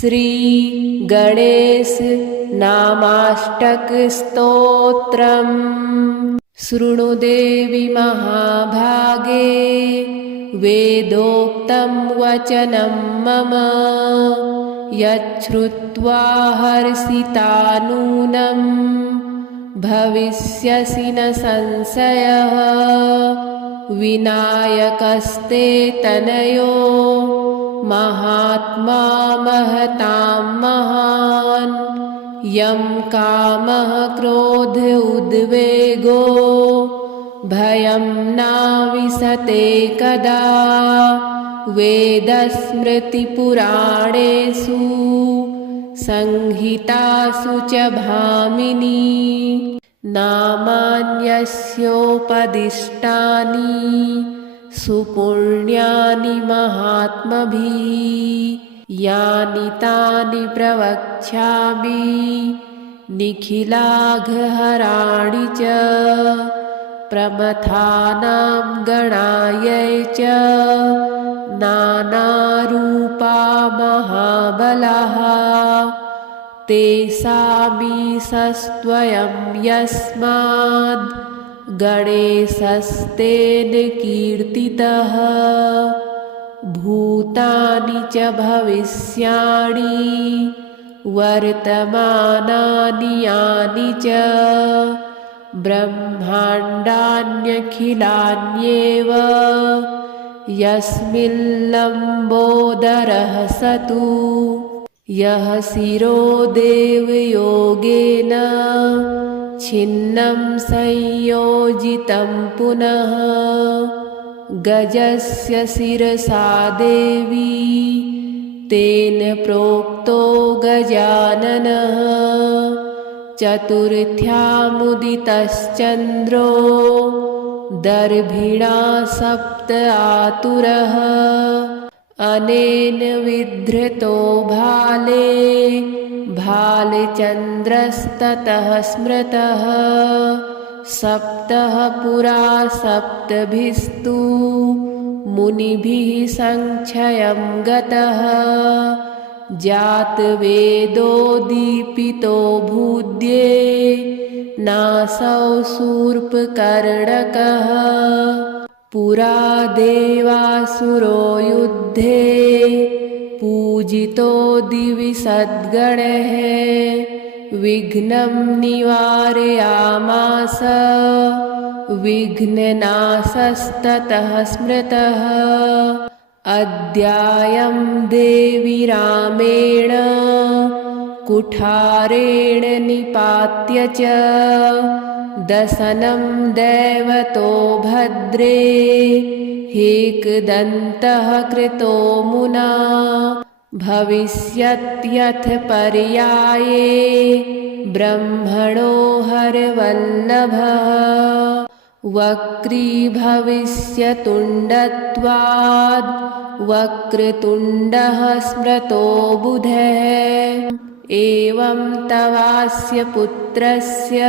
श्री गणेश नामाष्टक स्तोत्रम्। शृणुदेवि महाभागे वेदोक्तं वचनं मम, यच्छ्रुत्वा हर्षिता नूनं भविष्यसि न संशयः। विनायकस्ते तनयो महात्मा महतां महान्, यं कामः क्रोध उद्वेगो भयं नाविशते कदा। वेदस्मृतिपुराणेषु संहितासु च भामिनी, नामान्यस्योपदिष्टानि सुपुण्यानि महात्मभिः। यानि तानि प्रवक्ष्यामि निखिलाघहराणि च, प्रमथानां गणायै च नानारूपा महाबलाः। तेषामीशस्त्वयं यस्माद् गणेशस्तेन कीर्तितः। भूतानि च भविष्याणि वर्तमानानि यानि च, ब्रह्माण्डान्यखिलान्येव यस्मिन् लम्बोदरः स तु। यः शिरो देवयोगेन छिन्नं संयोजितं पुनः, गजस्य शिरसा देवी तेन प्रोक्तो गजाननः। चतुर्थ्यामुदितश्चन्द्रो दर्भिणा सप्त आतुरः, अनेन विधृतो भाले भालचन्द्रस्ततः स्मृतः। सप्तः पुरा सप्तभिस्तु मुनिभिः संक्षयं गतः। जातवेदो दीपितो भूद्ये नासौ शूर्पकर्णकः। पुरा देवासुरो युद्धे पूजितो दिवि सद्गणैः। विघ्नं निवारयामास विघ्ननाशस्ततः स्मृतः। अद्यायं देवी रामेण कुठारेण निपात्य च, दशनं दैवतो भद्रे एकदन्तः कृतो मुना। भविष्यत्यथ पर्याये ब्रह्मणो हरवल्लभः। वक्री भविष्यतुण्डत्वाद् वक्रतुण्डः स्मृतो बुधः। एवं तवास्य पुत्रस्य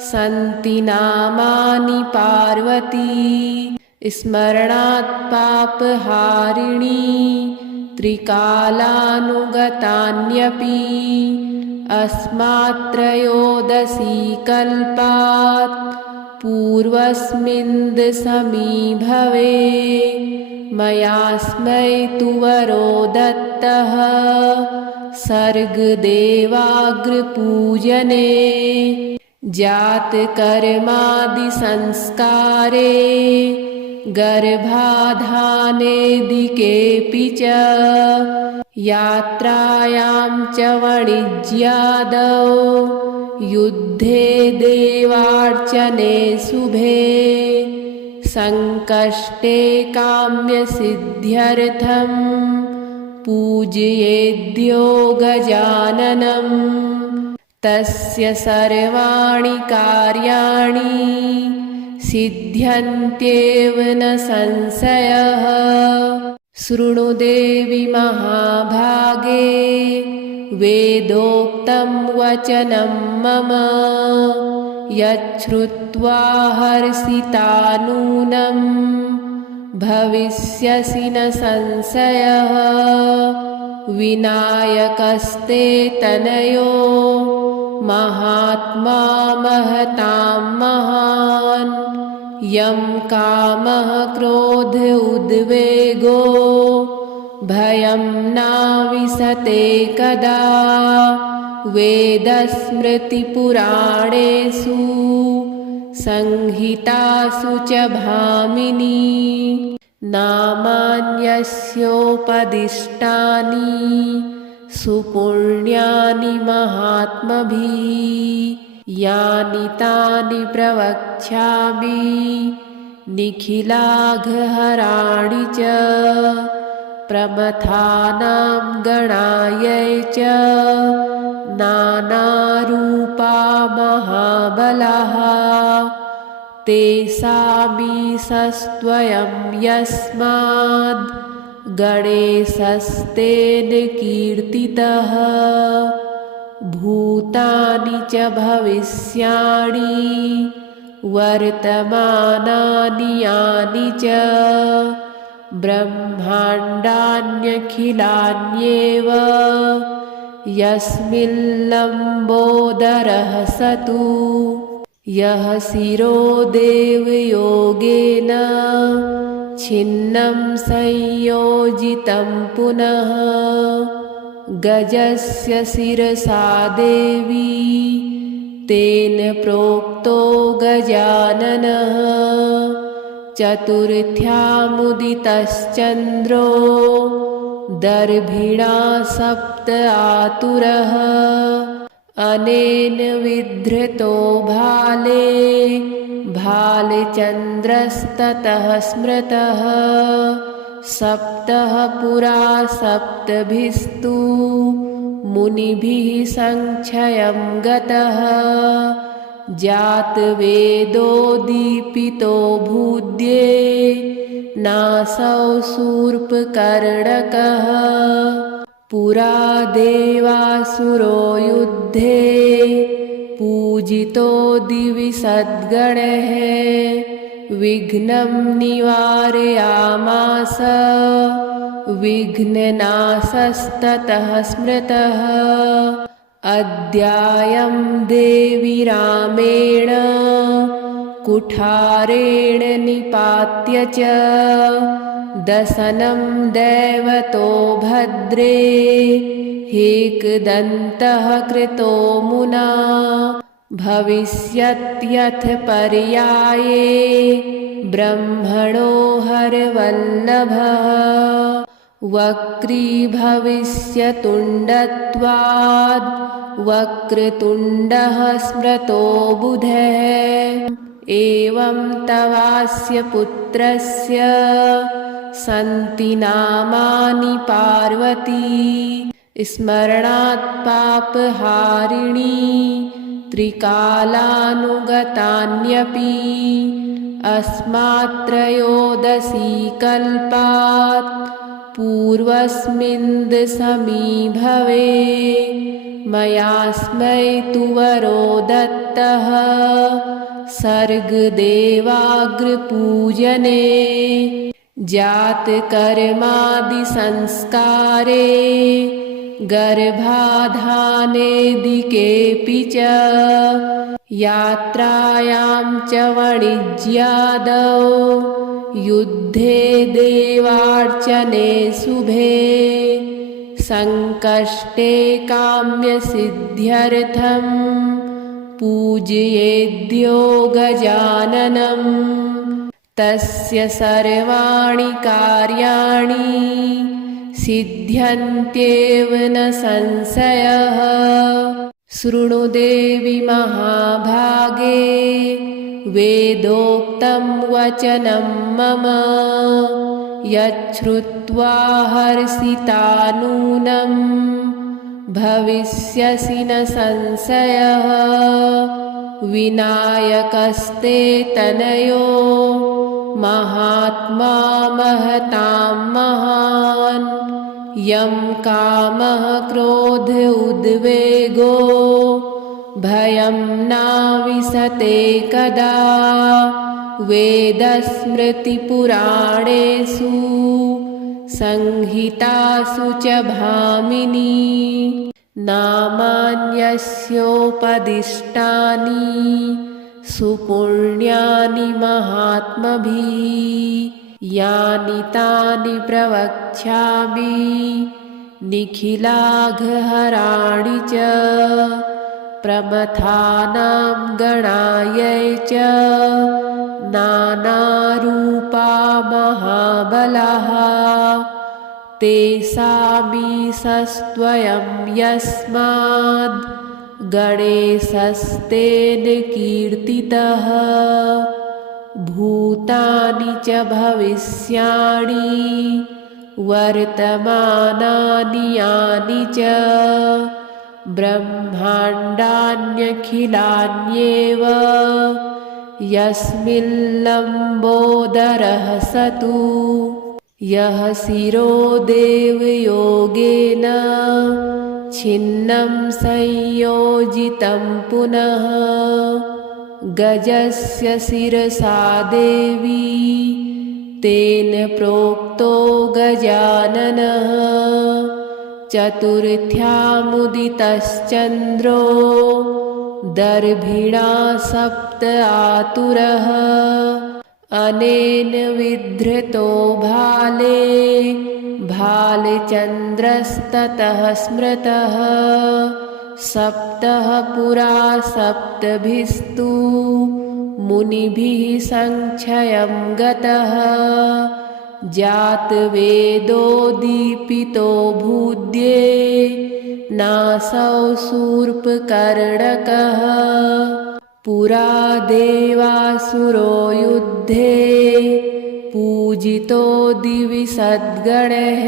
सन्ति नामानि पार्वती, स्मरणात् पापहारिणी त्रिकालानुगतान्यपि। अस्मात्त्रयोदशी कल्पात् पूर्वस्मिन् समीभवे। मयास्मै तु वरो दत्तः सर्गदेवाग्रपूजने। जातकर्मादिसंस्कारे गर्भाधानेदिकेऽपि च, यात्रायां च वाणिज्यादौ युद्धे देवार्चने शुभे। संकष्टे काम्यसिद्ध्यर्थं पूजयेद्यो गजाननं। तस्य सर्वाणि कार्याणि सिद्ध्यन्त्येव न संशयः। शृणुदेवि महाभागे वेदोक्तं वचनं मम, यच्छ्रुत्वा हर्षिता नूनं भविष्यसि न संशयः। विनायकस्ते तनयो महात्मा महतां महान् यं कामः क्रोध उद्वेगो भयं नाविशते कदा वेदस्मृतिपुराणेषु संहितासु च भामिनी नामान्यस्योपदिष्टानि सुपुण्यानि महात्मभिः यानि तानि प्रवक्ष्यामि निखिलाघहराणि च प्रमथानां गणायै च नानारूपा महाबलाः तेषामीशस्त्वयं यस्माद् गणेशस्तेन कीर्तितः भूतानि च भविष्याणि वर्तमानानि यानि च ब्रह्माण्डान्यखिलान्येव यस्मिन् लम्बोदरः स तु यः शिरो देवयोगेन छिन्नं संयोजितं पुनः गजस्य शिरसा देवी तेन प्रोक्तो गजाननः चतुर्थ्यामुदितश्चन्द्रो दर्भिणा सप्त आतुरः अनेन विधृतो भाले भालचन्द्रस्ततः स्मृतः सप्तः पुरा सप्तभिस्तु मुनिभिः संक्षयं गतः जातवेदो दीपितो भूद्ये नासौ शूर्पकर्णकः पुरा देवासुरो युद्धे पूजितो दिवि सद्गणैः विघ्नं निवारयामास विघ्ननाशस्ततः स्मृतः अद्यायं देवी रामेण कुठारेण निपात्य च दशनं दैवतो भद्रे हेकदन्तः कृतो मुना भविष्यत्यथ पर्याये ब्रह्मणो हरवल्लभः वक्रीभविष्यतुण्डत्वाद् वक्रतुण्डः स्मृतो बुधः एवं तवास्य पुत्रस्य सन्ति नामानि पार्वती स्मरणात् पापहारिणी त्रिकालानुगतान्यपि अस्मात्त्रयोदशी कल्पात् पूर्वस्मिन् दशमी भवे मयास्मै तु वरो दत्तः सर्गदेवाग्रपूजने जातकर्मादिसंस्कारे गर्भाधानेदिकेऽपि च यात्रायां च वाणिज्यादौ युद्धे देवार्चने शुभे संकष्टे काम्यसिद्ध्यर्थं पूजयेद्यो गजाननम् तस्य सर्वाणि कार्याणि सिद्ध्यन्त्येव न संशयः शृणु देवि महाभागे वेदोक्तं वचनं मम यच्छ्रुत्वा हर्षिता नूनं भविष्यसि न संशयः विनायकस्ते तनयो महात्मा महतां महान् यं कामः क्रोध उद्वेगो भयं नाविशते कदा वेदस्मृतिपुराणेषु संहितासु च भामिनी नामान्यस्योपदिष्टानि सुपुण्यानि महात्मभिः यानि तानि प्रवक्ष्यामि निखिलाघहराणि च प्रमथानां गणायै च नानारूपा महाबलाः तेषामीशस्त्वयं यस्माद् गणेशस्तेन कीर्तितः भूतानि च भविष्याणि वर्तमानानि यानि च ब्रह्माण्डान्यखिलान्येव यस्मिन् लम्बोदरः स तु यः शिरो देवयोगेन छिन्नं संयोजितं पुनः गजस्य शिरसा देवी तेन प्रोक्तो गजाननः चतुर्थ्यामुदितश्चन्द्रो दर्भिणा सप्त आतुरः अनेन विधृतो भाले भालचन्द्रस्ततः स्मृतः सप्तः पुरा सप्तभिस्तु मुनिभिः संक्षयं गतः जातवेदो दीपितो भूद्ये नासौ शूर्पकर्णकः पुरा देवासुरो युद्धे पूजितो दिवि सद्गणैः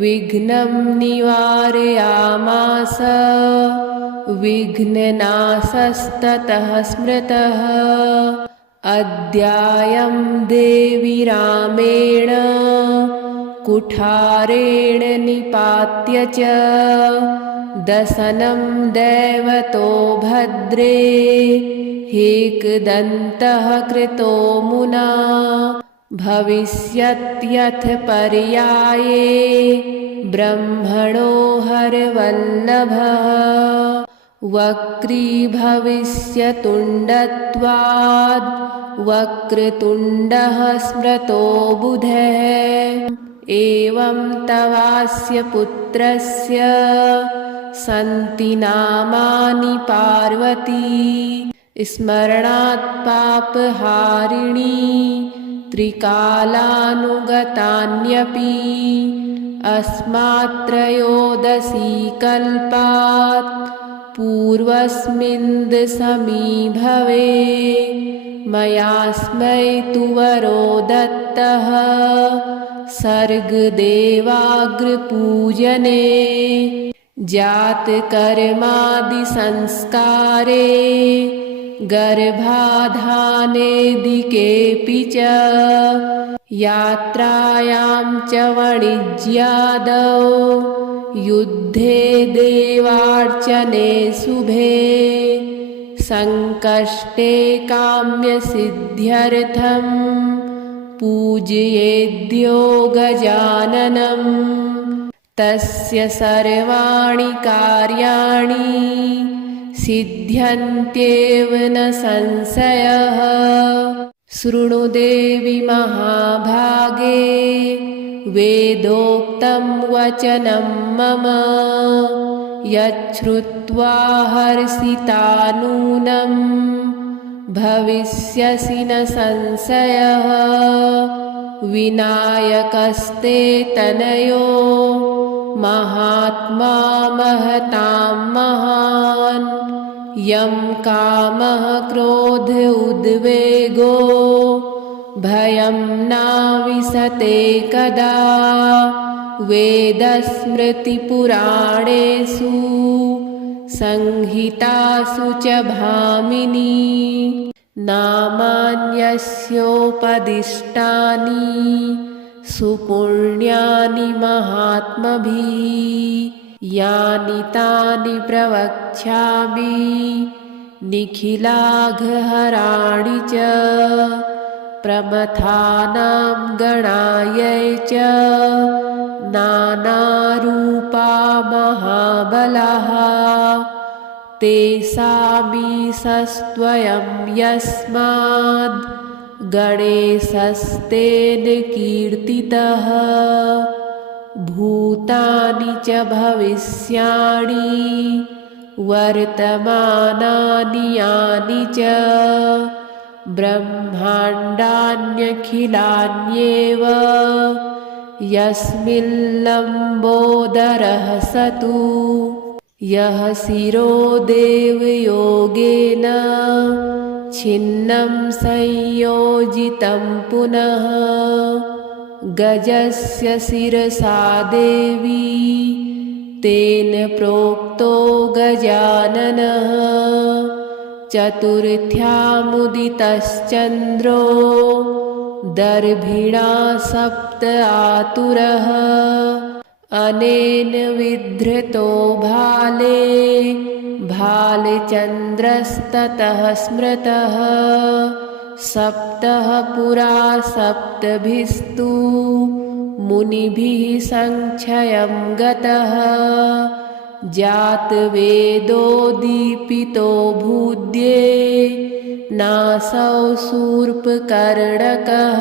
विघ्नं निवारयामास विघ्ननाशस्ततः स्मृतः अद्यायं देवी रामेण कुठारेण निपात्य च दशनं दैवतो भद्रे हेकदन्तः कृतो मुना भविष्यत्यथ पर्याये ब्रह्मणो हरवल्लभः वक्री भविष्यतुण्डत्वाद् वक्रतुण्डः स्मृतो बुधः एवं तवास्य पुत्रस्य सन्ति नामानि पार्वती स्मरणात् पापहारिणी त्रिकालानुगतान्यपि अस्मात् त्रयोदशी कल्पात् पूर्वस्मिन् समीभवे मयास्मै तु वरो दत्तः सर्गदेवाग्रपूजने जातकर्मादिसंस्कारे गर्भाधानेऽधिकेऽपि च यात्रायां च वाणिज्यादौ युद्धे देवार्चने शुभे संकष्टे काम्यसिद्ध्यर्थं पूजयेद्यो गजाननं तस्य सर्वाणि कार्याणि सिद्ध्यन्त्येव न संशयः शृणु देवि महाभागे वेदोक्तं वचनं मम यच्छ्रुत्वा हर्षिता नूनं भविष्यसि न संशयः विनायकस्ते तनयो महात्मा महतां महान् यं कामः क्रोध उद्वेगो भयं नाविशते कदा वेदस्मृतिपुराणेषु संहितासु च भामिनी नामान्यस्योपदिष्टानि सुपुण्यानि महात्मभिः यानि तानि प्रवक्ष्यामि निखिलाघहराणि च प्रमथानां गणायै च नानारूपा महाबलाः तेषामीशस्त्वयं यस्माद् गणेशस्तेन कीर्तितः भूतानि च भविष्याणि वर्तमानानि यानि च ब्रह्माण्डान्यखिलान्येव यस्मिन् लम्बोदरः स तु यः शिरो देवयोगेन छिन्नं संयोजितं पुनः गजस्य शिरसा देवी तेन प्रोक्तो गजाननः चतुर्थ्यामुदितश्चन्द्रो दर्भिणा सप्त आतुरः अनेन विधृतो भाले भालचन्द्रस्ततः स्मृतः सप्तः पुरा सप्तभिस्तु मुनिभिः संक्षयं गतः जातवेदो दीपितो भूद्ये नासौ शूर्पकर्णकः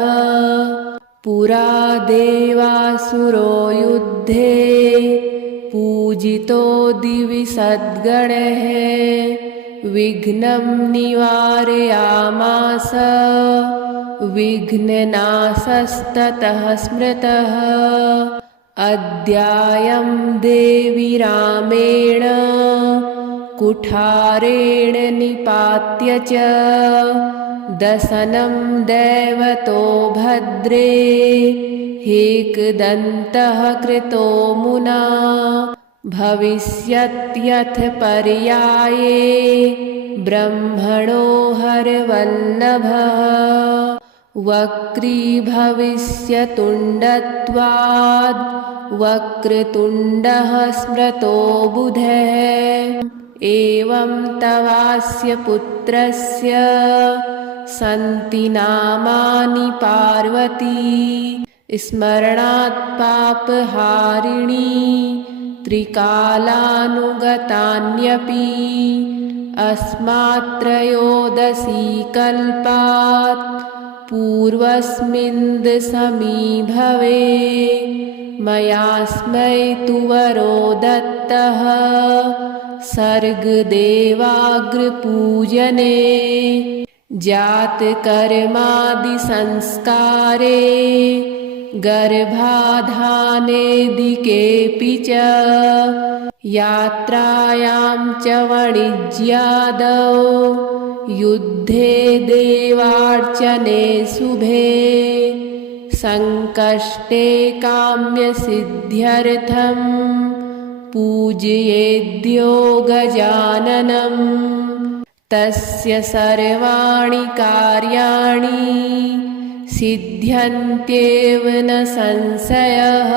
पुरा देवासुरो युद्धे पूजितो दिवि सद्गणैः विघ्नं निवारयामास विघ्ननाशस्ततः स्मृतः अद्यायं देवी रामेण कुठारेण निपात्य च दशनं दैवतो भद्रे हेकदन्तः कृतो मुना भविष्यत्यथ पर्याये ब्रह्मणो हरवल्लभः वक्री भविष्यतुण्डत्वाद् वक्रतुण्डः स्मृतो बुधः एवं तवास्य पुत्रस्य सन्ति नामानि पार्वती स्मरणात् पापहारिणी त्रिकालानुगतान्यपि अस्मात्त्रयोदशी कल्पात् पूर्वस्मिन् समीभवे मयास्मै तु वरो दत्तः सर्गदेवाग्रपूजने जातकर्मादिसंस्कारे गर्भाधानेदिकेऽपि च यात्रायां च वाणिज्यादौ युद्धे देवार्चने शुभे संकष्टे काम्यसिद्ध्यर्थं पूजयेद्यो गजाननं तस्य सर्वाणि कार्याणि सिद्ध्यन्त्येव न संशयः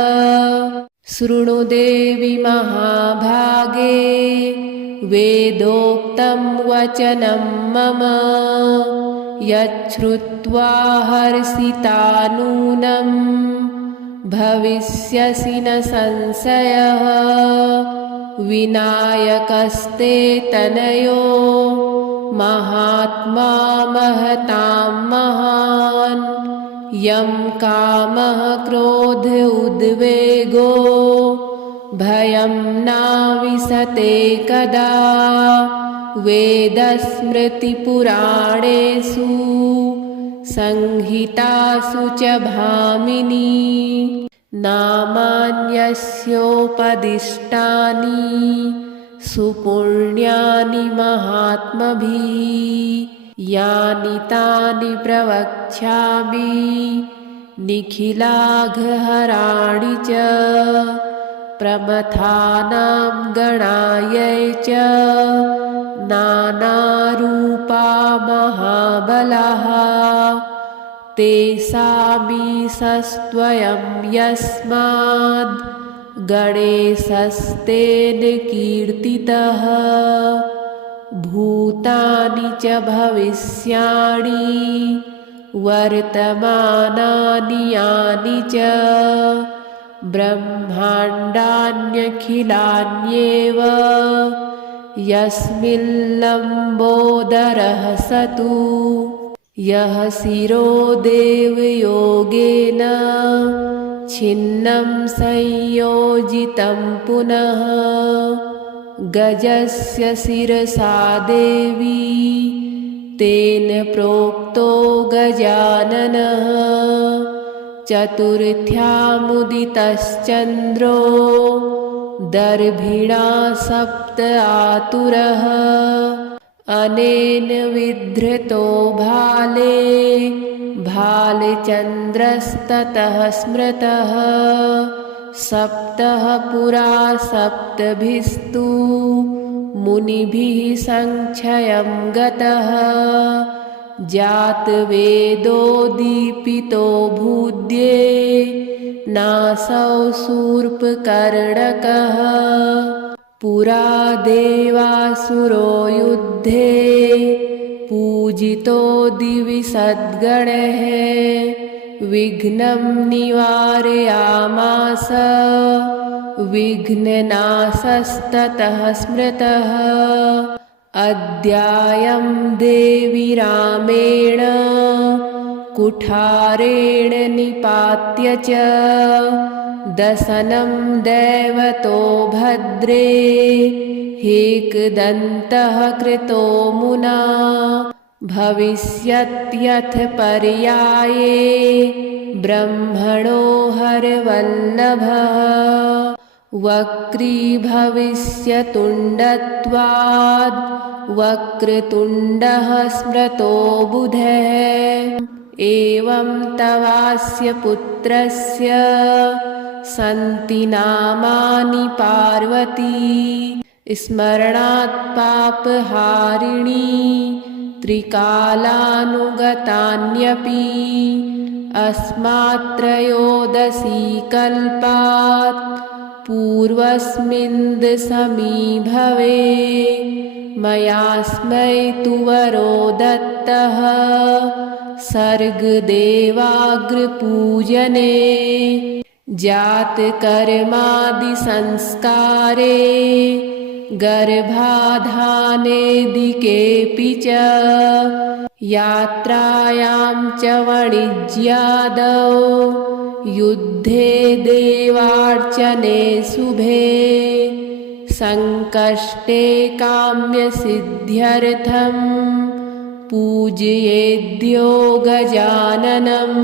शृणु देवि महाभागे वेदोक्तं वचनं मम यच्छ्रुत्वा हर्षिता नूनं भविष्यसि न संशयः विनायकस्ते तनयो महात्मा महतां महान् यं कामः क्रोध उद्वेगो भयं नाविशते कदा वेदस्मृतिपुराणेषु संहितासु च भामिनी नामान्यस्योपदिष्टानि सुपुण्यानि महात्मभिः यानि तानि प्रवक्ष्यामि निखिलाघहराणि च प्रमथानां गणायै च नानारूपा महाबलाः तेषामीशस्त्वयं यस्माद् गणेशस्तेन कीर्तितः भूतानि च भविष्याणि वर्तमानानि यानि च ब्रह्माण्डान्यखिलान्येव यस्मिन् लम्बोदरः स तु यः शिरो देवयोगेन छिन्नं संयोजितं पुनः गजस्य शिरसा देवी तेन प्रोक्तो गजाननः चतुर्थ्यामुदितश्चन्द्रो दर्भिणा सप्त आतुरः अनेन विधृतो भाले भालचन्द्रस्ततः स्मृतः सप्तः पुरा सप्तभिस्तु मुनिभिः संक्षयं गतः जातवेदो दीपितो भूद्ये नासौ शूर्पकर्णकः पुरा देवासुरो युद्धे पूजितो दिवि सद्गणैः विघ्नं निवारयामास विघ्ननाशस्ततः स्मृतः अद्यायं देवी रामेण कुठारेण निपात्य च दशनं दैवतो भद्रे हेकदन्तः कृतो मुना भविष्यत्यथ पर्याये ब्रह्मणो हरवल्लभः वक्री भविष्यतुण्डत्वाद् वक्रतुण्डः स्मृतो बुधः एवं तवास्य पुत्रस्य सन्ति नामानि पार्वती स्मरणात् पापहारिणी त्रिकालानुगतान्यपि अस्मात्त्रयोदशी कल्पात् पूर्वस्मिन् समीभवे मयास्मै तु वरो दत्तः सर्गदेवाग्रपूजने जातकर्मादिसंस्कारे गर्भाधानेदिकेऽपि च यात्रायां च वाणिज्यादौ युद्धे देवार्चने शुभे संकष्टे काम्यसिद्ध्यर्थं पूजयेद्यो गजाननम्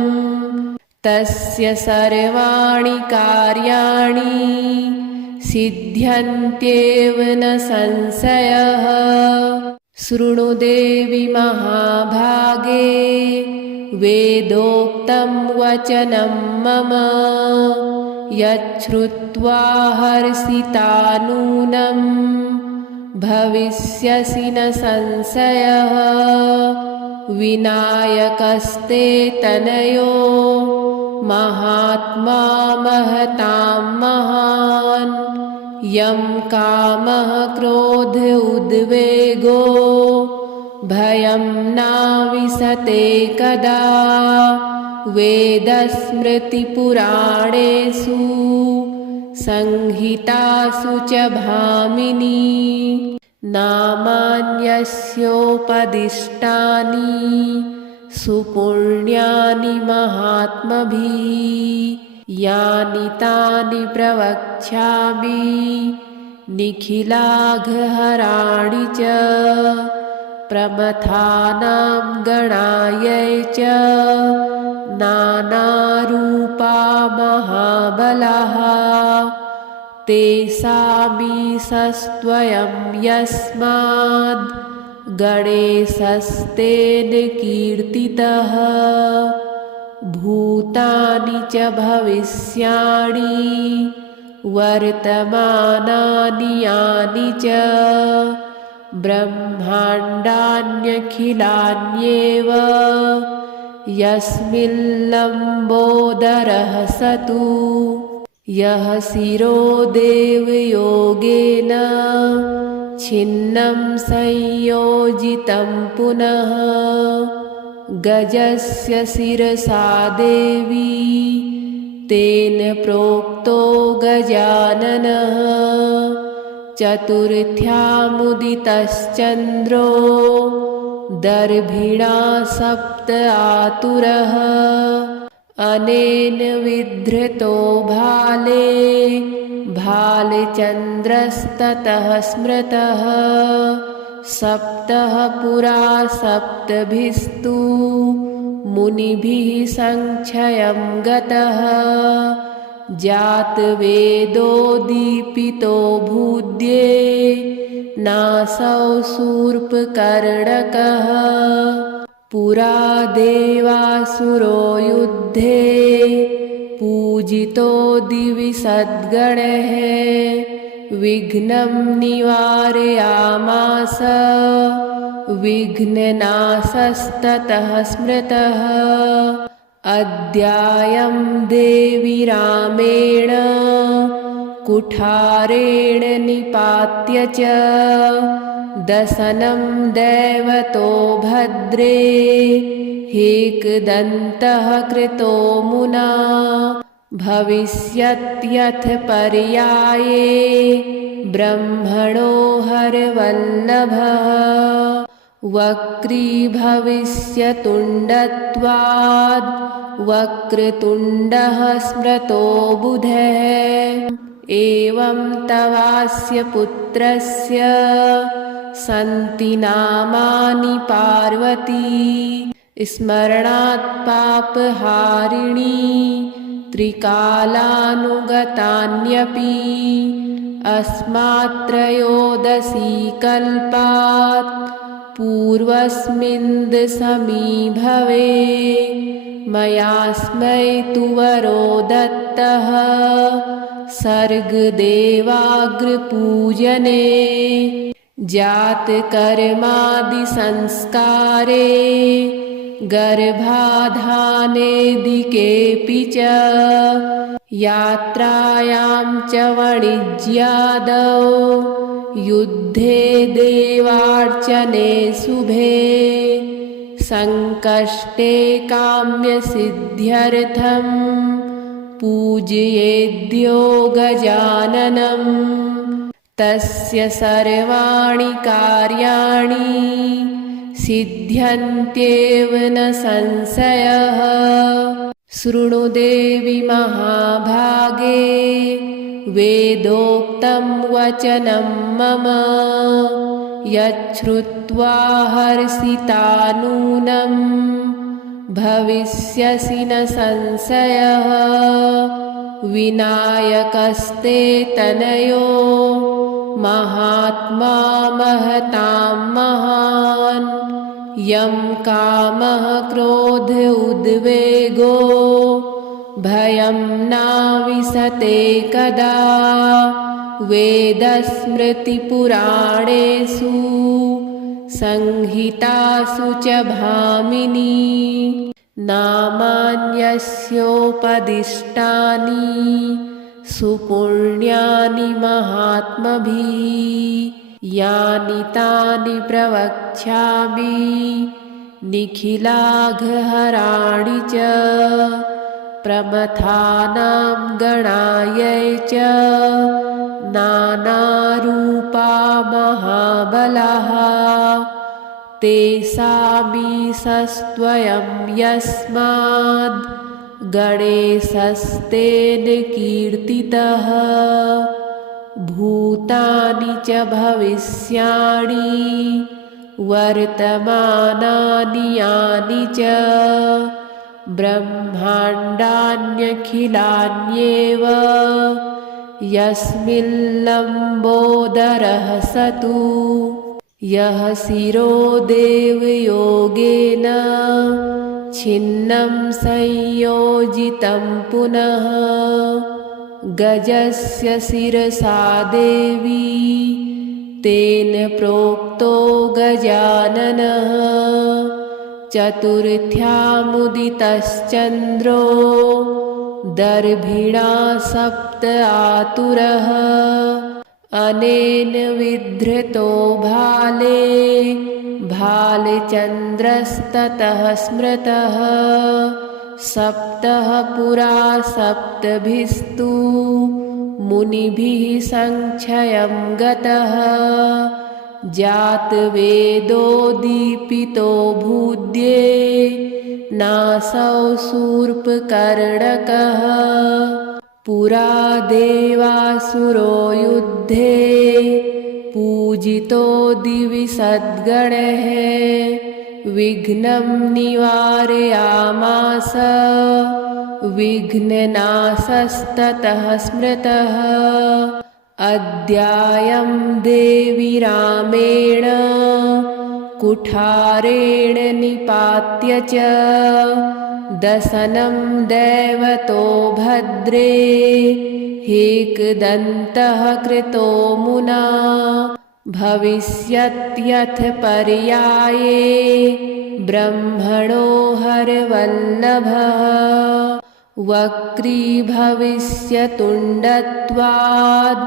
तस्य सर्वाणि कार्याणि सिद्ध्यन्त्येव न संशयः शृणु देवि महाभागे वेदोक्तं वचनं मम यच्छ्रुत्वा हर्षिता नूनं भविष्यसि न संशयः विनायकस्ते तनयो महात्मा महतां महान् यं कामः क्रोध उद्वेगो भयं नाविशते कदा वेदस्मृतिपुराणेषु संहितासु च भामिनी नामान्यस्योपदिष्टानि सुपुण्यानि महात्मभिः यानि तानि प्रवक्ष्यामि निखिलाघहराणि च प्रमथानां गणायै च नानारूपा महाबलाः तेषामीशस्त्वयं यस्माद् गणेशस्तेन कीर्तितः भूतानि च भविष्याणि वर्तमानानि यानि च ब्रह्माण्डान्यखिलान्येव यस्मिन् लम्बोदरः स तु यः शिरो देवयोगेन छिन्नं संयोजितं पुनः गजस्य शिरसा देवी तेन प्रोक्तो गजाननः चतुर्थ्यामुदितश्चन्द्रो दर्भिणा सप्त आतुरः अनेन विधृतो भाले भालचन्द्रस्ततः स्मृतः सप्तः पुरा सप्तभिस्तु मुनिभिः संक्षयं गतः जातवेदो दीपितो भूद्ये नासौ शूर्पकर्णकः पुरा देवासुरो युद्धे पूजितो दिवि सद्गणैः विघ्नं निवारयामास विघ्ननाशस्ततः स्मृतः अद्यायं देवी रामेण कुठारेण निपात्य च दशनं दैवतो भद्रे एकदन्तः कृतो मुना भविष्यत्यथ पर्याये ब्रह्मणो हरवल्लभः वक्रीभविष्यतुण्डत्वाद् वक्रतुण्डः स्मृतो बुधः एवं तवास्य पुत्रस्य सन्ति नामानि पार्वती स्मरणात् पापहारिणी त्रिकालानुगतान्यपि अस्मात्त्रयोदशी कल्पात् पूर्वस्मिन् समीभवे मयास्मै तु वरो दत्तः सर्गदेवाग्रपूजने जातकर्मादिसंस्कारे गर्भाधानेदिकेऽपि च यात्रायां च वाणिज्यादौ युद्धे देवार्चने शुभे संकष्टे काम्यसिद्ध्यर्थं पूजयेद्यो गजाननं तस्य सर्वाणि कार्याणि सिद्ध्यन्त्येव न संशयः शृणु देवि महाभागे वेदोक्तं वचनं मम यच्छ्रुत्वा हर्षिता नूनं भविष्यसि न संशयः विनायकस्ते तनयो महात्मा महतां महान् यं कामः क्रोध उद्वेगो भयं नाविशते कदा वेदस्मृतिपुराणेषु संहितासु च भामिनी नामान्यस्योपदिष्टानि सुपुण्यानि महात्मभिः यानि तानि प्रवक्ष्यामि निखिलाघहराणि च प्रमथानां गणायै च नानारूपा महाबलाः तेषामीशस्त्वयं यस्माद् गणेशस्तेन कीर्तितः भूतानि च भविष्याणि वर्तमानानि यानि च ब्रह्माण्डान्यखिलान्येव यस्मिन् लम्बोदरः स तु यः शिरो देवयोगेन छिन्नं संयोजितं पुनः गजस्य शिरसा देवी तेन प्रोक्तो गजाननः चतुर्थ्यामुदितश्चन्द्रो दर्भिणा सप्त आतुरः अनेन विधृतो भाले भालचन्द्रस्ततः स्मृतः सप्तः पुरा सप्तभिस्तु मुनिभिः संक्षयं गतः जातवेदो दीपितो भूद्ये नासौ शूर्पकर्णकः पुरा देवासुरो युद्धे पूजितो दिवि सद्गणैः विघ्नं निवारयामास विघ्ननाशस्ततः स्मृतः अद्यायं देवी रामेण कुठारेण निपात्य च दशनं दैवतो भद्रे हेकदन्तः कृतो मुना भविष्यत्यथ पर्याये ब्रह्मणो हरवल्लभः वक्रीभविष्यतुण्डत्वाद्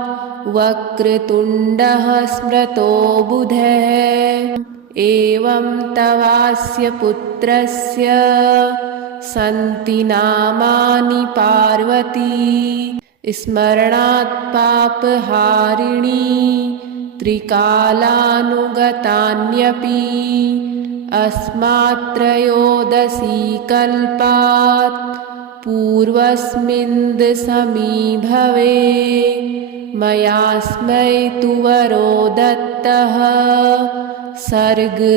वक्रतुण्डः स्मृतो बुधः एवं तवास्य पुत्रस्य सन्ति नामानि पार्वती स्मरणात् पापहारिणी त्रिकालानुगतान्यपि अस्मात्त्रयोदशी कल्पात् पूर्वस्मिन् समीभवे मयास्मै तु वरो दत्तः सर्गदेवाग्रपूजने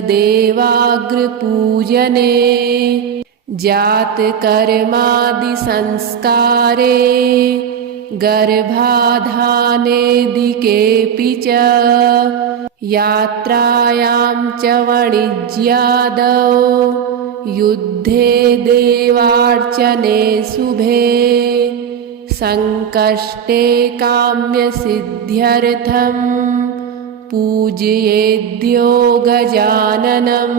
जातकर्मादिसंस्कारे गर्भाधानेदिकेऽपि च यात्रायां च वाणिज्यादौ युद्धे देवार्चने शुभे संकष्टे काम्यसिद्ध्यर्थं पूजयेद्यो गजाननं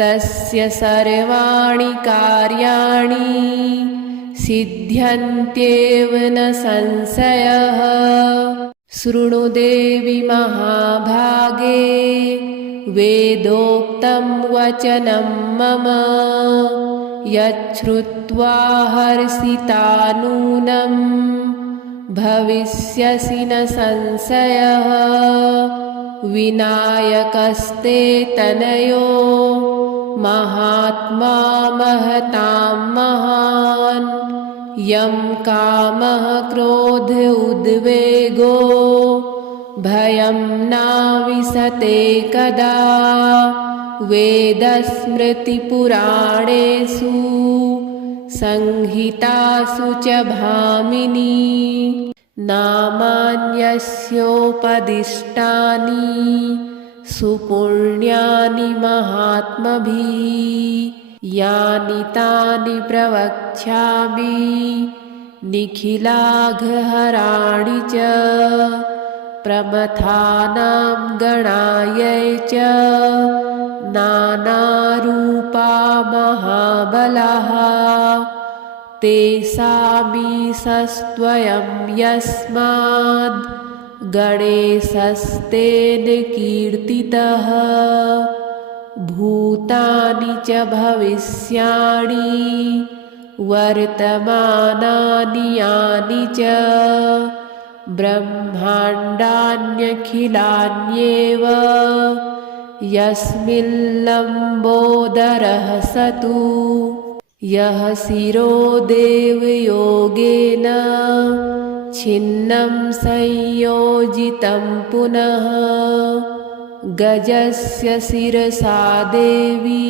तस्य सर्वाणि कार्याणि सिद्ध्यन्त्येव न संशयः शृणु देवि महाभागे वेदोक्तं वचनं मम यच्छ्रुत्वा हर्षिता नूनं भविष्यसि न संशयः विनायकस्ते तनयो महात्मा महतां महान् यं कामः क्रोध उद्वेगो भयं नाविशते कदा वेदस्मृतिपुराणेषु संहितासु च भामिनी नामान्यस्योपदिष्टानि सुपुण्यानि महात्मभिः यानि तानि प्रवक्ष्यामि निखिलाघहराणि च प्रमथानां गणायै च नानारूपा महाबलाः तेषामीशस्त्वयं यस्माद् गणेशस्तेन कीर्तितः भूतानि च भविष्याणि वर्तमानानि यानि च ब्रह्माण्डान्यखिलान्येव यस्मिल्लम्बोदरः स तु यः शिरो देवयोगेन छिन्नं संयोजितं पुनः गजस्य शिरसा देवी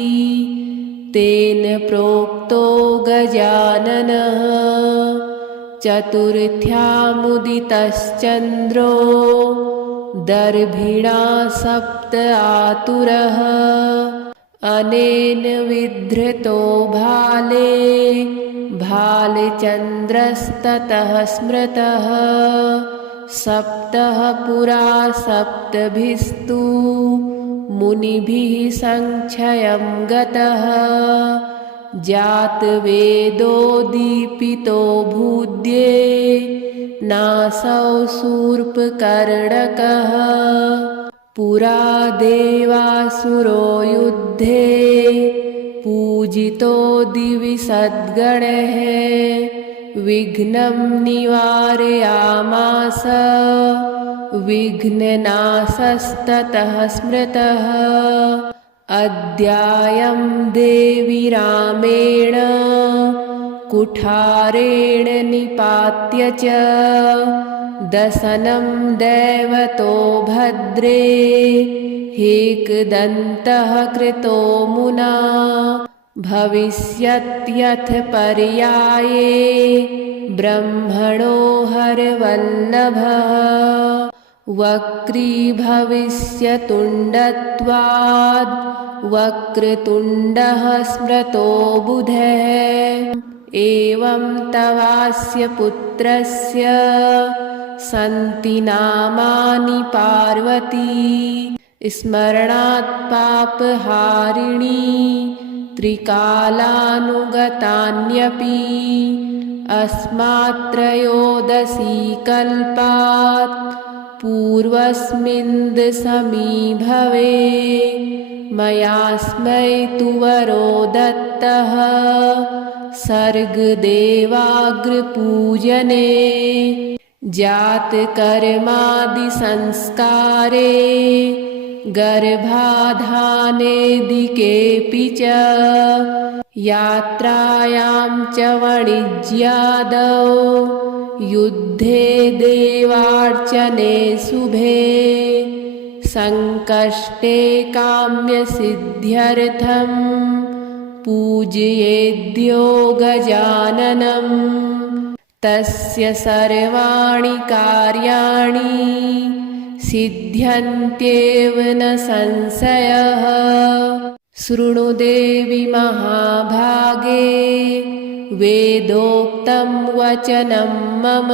तेन प्रोक्तो गजाननः चतुर्थ्यामुदितश्चन्द्रो दर्भिणा सप्त आतुरः अनेन विधृतो भाले भालचन्द्रस्ततः स्मृतः सप्तः पुरा सप्तभिस्तु मुनिभिः संक्षयं गतः जातवेदो दीपितो भूद्ये नासौ शूर्पकर्णकः पुरा देवासुरो युद्धे पूजितो दिवि सद्गणैः विघ्नं निवारयामास विघ्ननाशस्ततः स्मृतः। अद्यायं देवी रामेण कुठारेण निपात्य च दशनं दैवतो भद्रे एकदन्तः कृतो मुना भविष्यत्यथ पर्याये ब्रह्मणो हरवल्लभः वक्री भविष्यतुण्डत्वाद् वक्रतुण्डः स्मृतो बुधः। एवं तवास्य पुत्रस्य सन्ति नामानि पार्वती स्मरणात् पापहारिणी त्रिकालानुगतान्यपि अस्मात् त्रयोदशी कल्पात् पूर्वस्मिन् समीभवे मयास्मै तु वरो दत्तः सर्गदेवाग्रपूजने जातकर्मादिसंस्कारे गर्भाधानेदिकेऽपि च यात्रायां च वाणिज्यादौ युद्धे देवार्चने शुभे संकष्टे काम्यसिद्ध्यर्थं पूजयेद्यो गजाननं तस्य सर्वाणि कार्याणि सिद्ध्यन्त्येव न संशयः। शृणु देवि महाभागे वेदोक्तं वचनं मम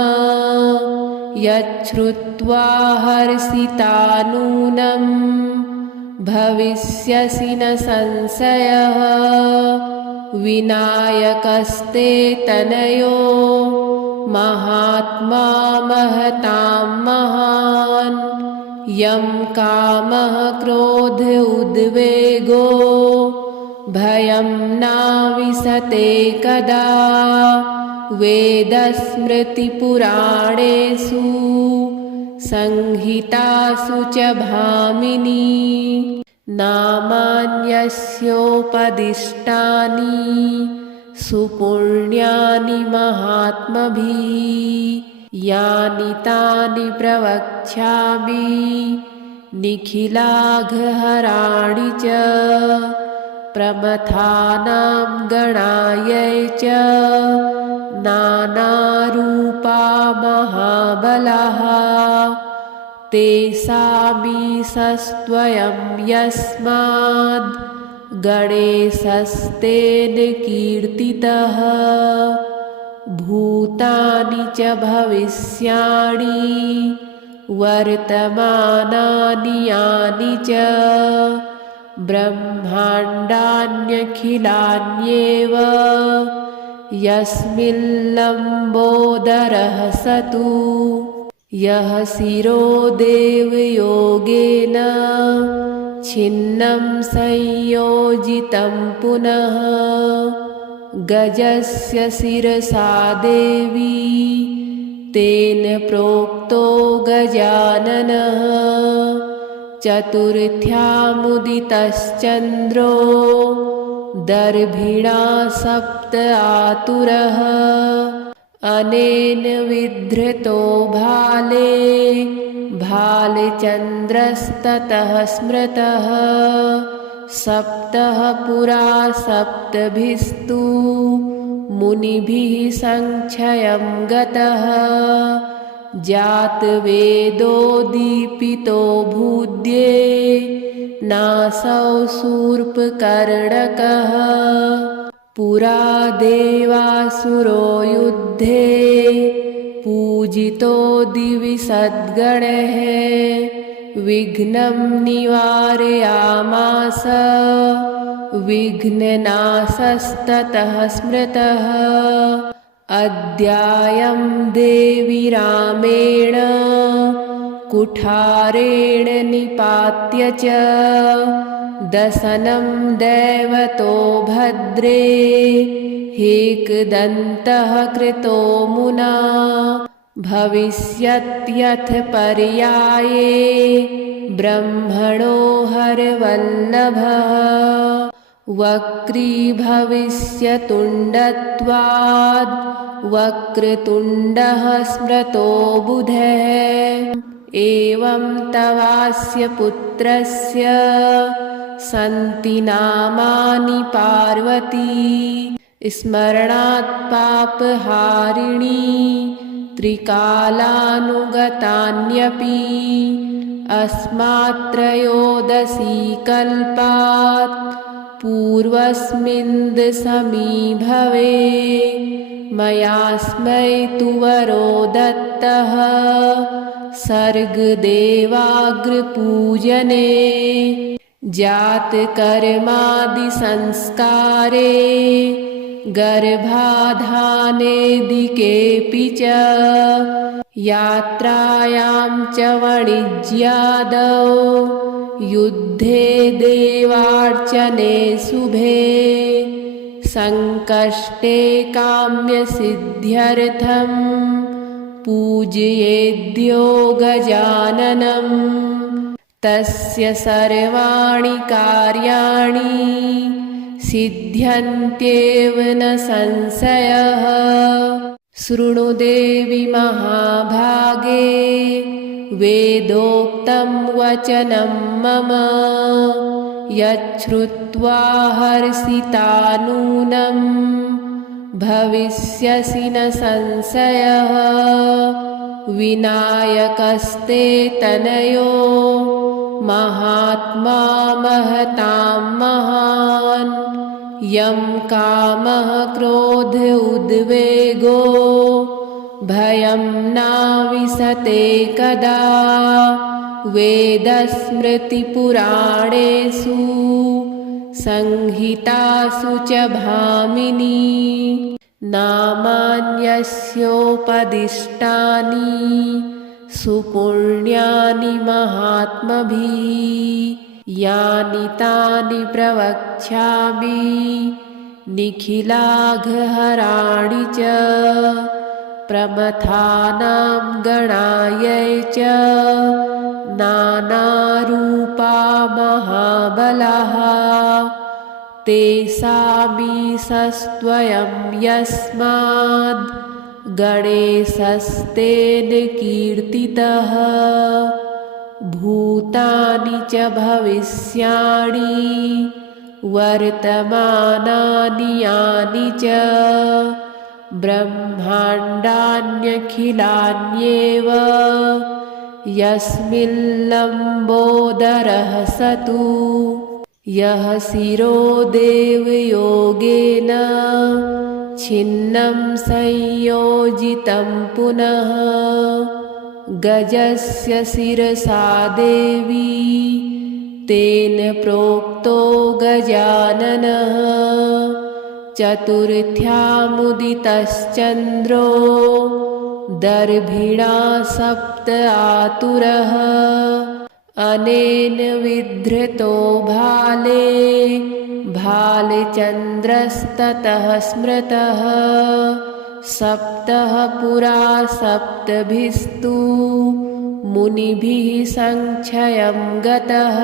यच्छ्रुत्वा हर्षिता नूनं भविष्यसि न संशयः। विनायकस्ते तनयो महात्मा महतां महान् यं कामः क्रोध उद्वेगो भयं नाविशते कदा वेदस्मृतिपुराणेषु संहितासु च भामिनी नामान्यस्योपदिष्टानि सुपुण्यानि महात्मभिः यानि तानि प्रवक्ष्यामि निखिलाघहराणि च प्रमथानां गणायै च नानारूपा महाबलाः तेषामीशस्त्वयं यस्माद् गणेशस्तेन कीर्तितः भूतानि च भविष्याणि वर्तमानानि यानि च ब्रह्माण्डान्यखिलान्येव यस्मिन् लम्बोदरः स तु यः शिरो देवयोगेन छिन्नं संयोजितं पुनः गजस्य शिरसा देवी तेन प्रोक्तो गजाननः चतुर्थ्यामुदितश्चन्द्रो दर्भिणा सप्त आतुरः अनेन विधृतो भाले भालचन्द्रस्ततः स्मृतः सप्तः पुरा सप्तभिस्तु मुनिभिः संक्षयं गतः जातवेदो दीपितो भूद्ये नासौ शूर्पकर्णकः पुरा देवासुरो युद्धे पूजितो दिवि सद्गणैः विघ्नं निवारयामास विघ्ननाशस्ततः स्मृतः अद्यायं देवी रामेण कुठारेण निपात्य च दशनं दैवतो भद्रे हेकदन्तः कृतो मुना भविष्यत्यथ पर्याये ब्रह्मणो हरवल्लभः वक्रीभविष्यतुण्डत्वाद् वक्रतुण्डः स्मृतो बुधः एवं तवास्य पुत्रस्य सन्ति नामानि पार्वती स्मरणात् पापहारिणी त्रिकालानुगतान्यपि अस्मात्त्रयोदशी कल्पात् पूर्वस्मिन् दशमीभवे मयास्मै तु वरो दत्तः सर्गदेवाग्रपूजने जातकर्मादिसंस्कारे गर्भाधानेदिकेऽपि च यात्रायां च वाणिज्यादौ युद्धे देवार्चने शुभे संकष्टे काम्यसिद्ध्यर्थं पूजयेद्यो गजाननम् तस्य सर्वाणि कार्याणि सिद्ध्यन्त्येव न संशयः शृणु देवि महाभागे वेदोक्तं वचनं मम यच्छ्रुत्वा हर्षिता नूनं भविष्यसि न संशयः विनायकस्ते तनयो महात्मा महतां महान् यं कामः क्रोध उद्वेगो भयं नाविशते कदा वेदस्मृतिपुराणेषु संहितासु च भामिनी नामान्यस्योपदिष्टानि सुपुण्यानि महात्मभिः यानि तानि प्रवक्ष्यामि निखिलाघहराणि च प्रमथानां गणायै च नानारूपा महाबलाः तेषामीशस्त्वयं यस्माद् गणेशस्तेन कीर्तितः भूतानि च भविष्याणि वर्तमानानि यानि च ब्रह्माण्डान्यखिलान्येव यस्मिन् लम्बोदरः स तु यः शिरो देवयोगेन छिन्नं संयोजितं पुनः गजस्य शिरसा देवी तेन प्रोक्तो गजाननः चतुर्थ्यामुदितश्चन्द्रो दर्भिणा सप्त आतुरः अनेन विधृतो भाले भालचन्द्रस्ततः स्मृतः सप्तः पुरा सप्तभिस्तु मुनिभिः संक्षयं गतः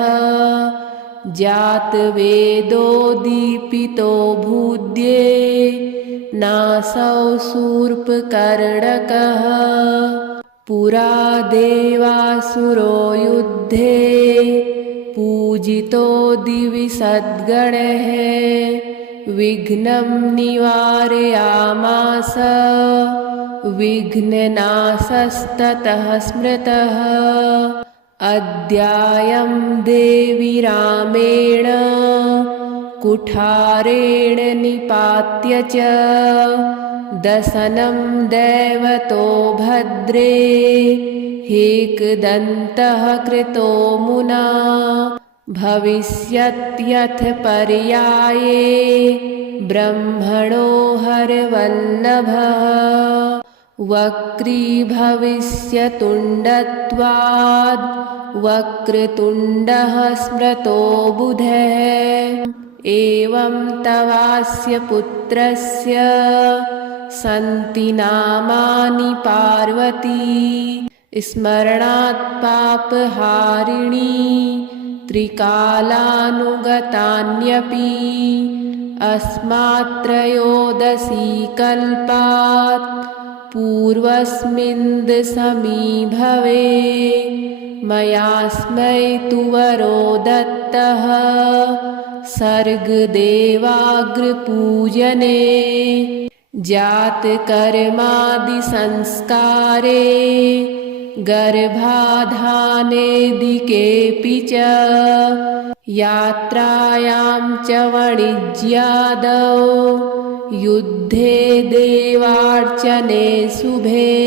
जातवेदो दीपितो भूद्ये नासौ शूर्पकर्णकः पुरा देवासुरो युद्धे पूजितो दिवि सद्गणैः विघ्नं निवारयामास विघ्ननाशस्ततः स्मृतः अद्यायं देवी रामेण कुठारेण निपात्य च दशनं दैवतो भद्रे हेकदन्तः कृतो मुना भविष्यत्यथ पर्याये ब्रह्मणो हरवल्लभः वक्रीभविष्यतुण्डत्वाद् वक्रतुण्डः स्मृतो बुधः। एवं तवास्य पुत्रस्य सन्ति नामानि पार्वती स्मरणात् पापहारिणी त्रिकालानुगतान्यपि अस्मात्त्रयोदशी कल्पात् पूर्वस्मिन् समीभवे मयास्मै तु वरो दत्तः सर्गदेवाग्रपूजने जातकर्मादिसंस्कारे गर्भाधानेऽधिकेऽपि च यात्रायां च वाणिज्यादौ युद्धे देवार्चने शुभे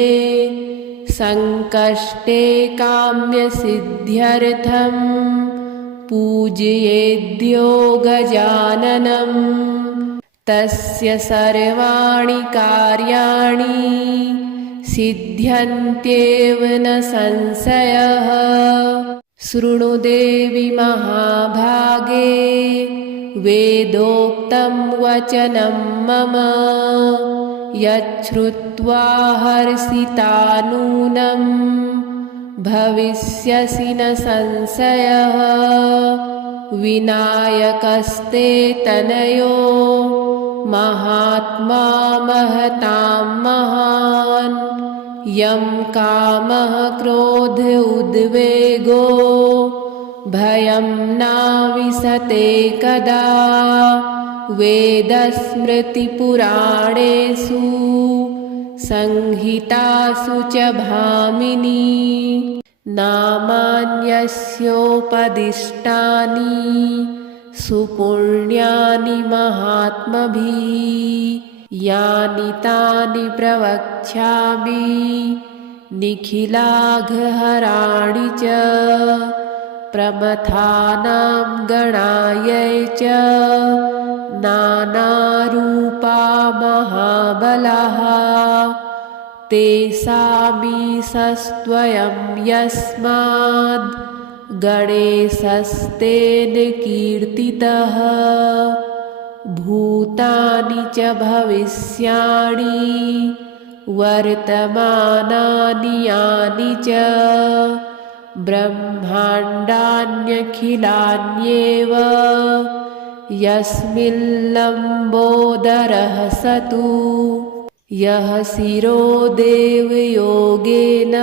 संकष्टे काम्यसिद्ध्यर्थं पूजयेद्यो गजाननं तस्य सर्वाणि कार्याणि सिद्ध्यन्त्येव न संशयः। शृणु देवि महाभागे वेदोक्तं वचनं मम यच्छ्रुत्वा हर्षिता नूनं भविष्यसि न संशयः। विनायकस्ते तनयो महात्मा महतां महान् यं कामः क्रोध उद्वेगो भयं नाविशते कदा वेदस्मृतिपुराणेषु संहितासु च भामिनी नामान्यस्योपदिष्टानि सुपुण्यानि महात्मभिः यानि तानि प्रवक्ष्यामि निखिलाघहराणि च प्रमथानां गणायै च नानारूपा महाबलाः तेषामीशस्त्वयं यस्माद् गणेशस्तेन कीर्तितः। भूतानि च भविष्याणि वर्तमानानि यानि च ब्रह्माण्डान्यखिलान्येव यस्मिन् लम्बोदरः स तु यः शिरो देवयोगेन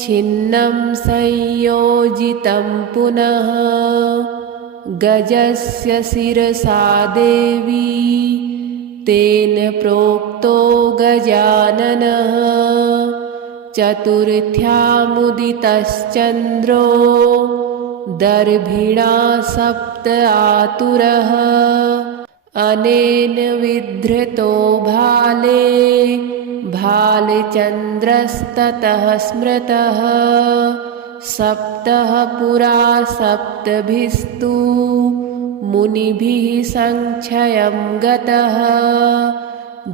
छिन्नं संयोजितं पुनः गजस्य शिरसा देवी तेन प्रोक्तो गजाननः। चतुर्थ्यामुदितश्चन्द्रो दर्भिणा सप्त आतुरः अनेन विधृतो भाले भालचन्द्रस्ततः स्मृतः। सप्तः पुरा सप्तभिस्तु मुनिभिः संक्षयं गतः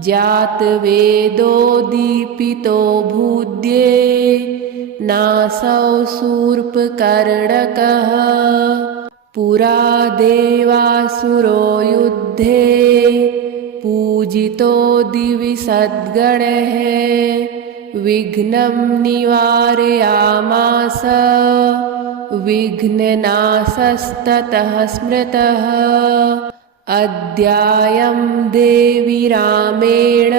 जातवेदो दीपितो भूद्ये नासौ शूर्पकर्णकः। पुरा देवासुरो युद्धे पूजितो दिवि सद्गणैः विघ्नं निवारयामास विघ्ननाशस्ततः स्मृतः। अद्यायं देवी रामेण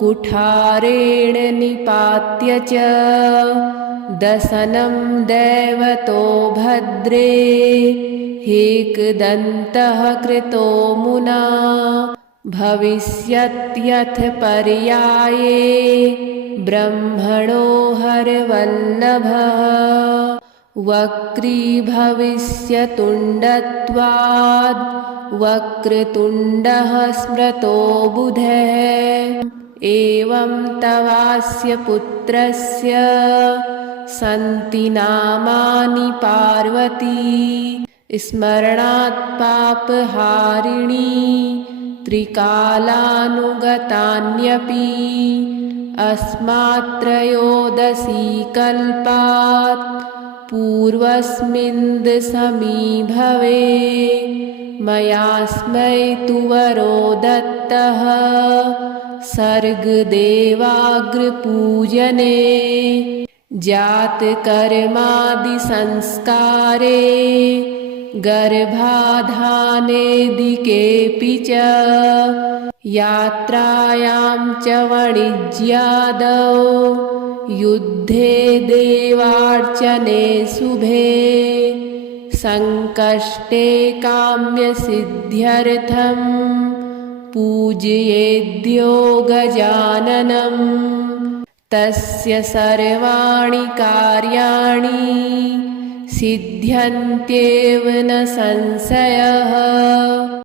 कुठारेण निपात्य च दशनं दैवतो भद्रे एकदन्तः कृतो मुना भविष्यत्यथ पर्याये ब्रह्मणो हरवल्लभः। वक्रीभविष्यतुण्डत्वाद् वक्रतुण्डः स्मृतो बुधः। एवं तवास्य पुत्रस्य सन्ति नामानि पार्वती स्मरणात् पापहारिणी त्रिकालानुगतान्यपि अस्मात्त्रयोदशी कल्पात् पूर्वस्मिन्द् समीभवे मयास्मै तु वरो दत्तः सर्गदेवाग्रपूजने जातकर्मादिसंस्कारे गर्भाधानेदिकेऽपि च यात्रायां च वाणिज्यादौ युद्धे देवार्चने शुभे संकष्टे काम्यसिद्ध्यर्थं पूजयेद्यो गजाननं तस्य सर्वाणि कार्याणि सिद्ध्यन्त्येव न संशयः।